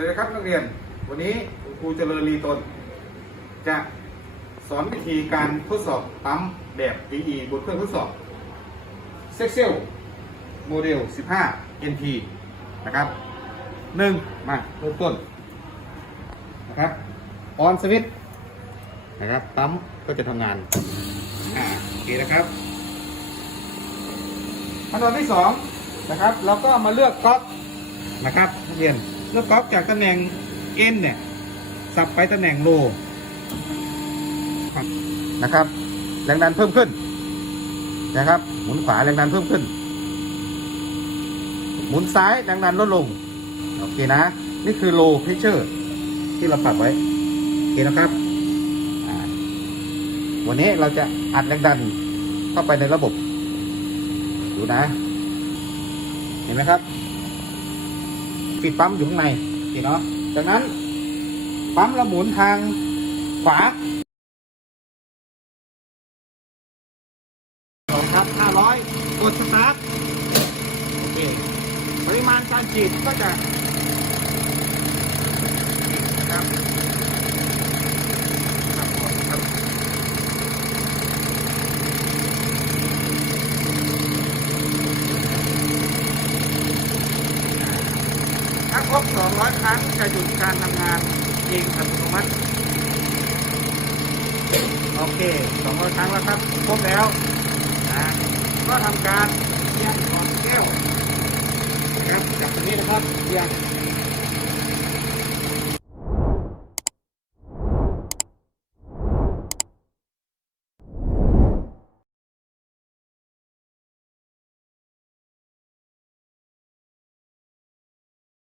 วัสดีครับนักเรียน วันนี้ครูเจริญรีตน จะสอนวิธีการทดสอบปั๊มแบบ PE บนเครื่องทดสอบ s e x c e l โมเดล 15 NT นะครับหนึ่งมาเริ่มต้นนะครับออนสวิตนะครับปั๊มก็จะทำงาน อ่าโอเคนะครับขั้นตอนที่สองนะครับ เราก็มาเลือกก๊อกนะครับนักเรียน เลือกก๊อกจากตำแหน่ง N เนี่ย สับไปตำแหน่งโลนะครับ แรงดันเพิ่มขึ้น นะครับ หมุนขวาแรงดันเพิ่มขึ้น หมุนซ้ายแรงดันลดลง โอเคนะ นี่คือ low pressure ที่เราปรับไว้ โอเคนะครับวันนี้เราจะอัดแรงดันเข้าไปในระบบ ดูนะ เห็นไหมครับ ปิดปั๊มอยู่ข้างในนี่เนาะจากนั้นปั๊มเราหมุนทางขวาครับ500กดสตาร์ทโอเคปริมาณการฉีดก็จะครับครับครับถ้า ครบ 200 ครั้งจะหยุดการทำงานเองอัตโนมัติ โอเค 200 ครั้งแล้วครับ ครบแล้วนะก็ทำการเยี่ยมลองแก้วนะครับจากตรงนี้นะครับเรียง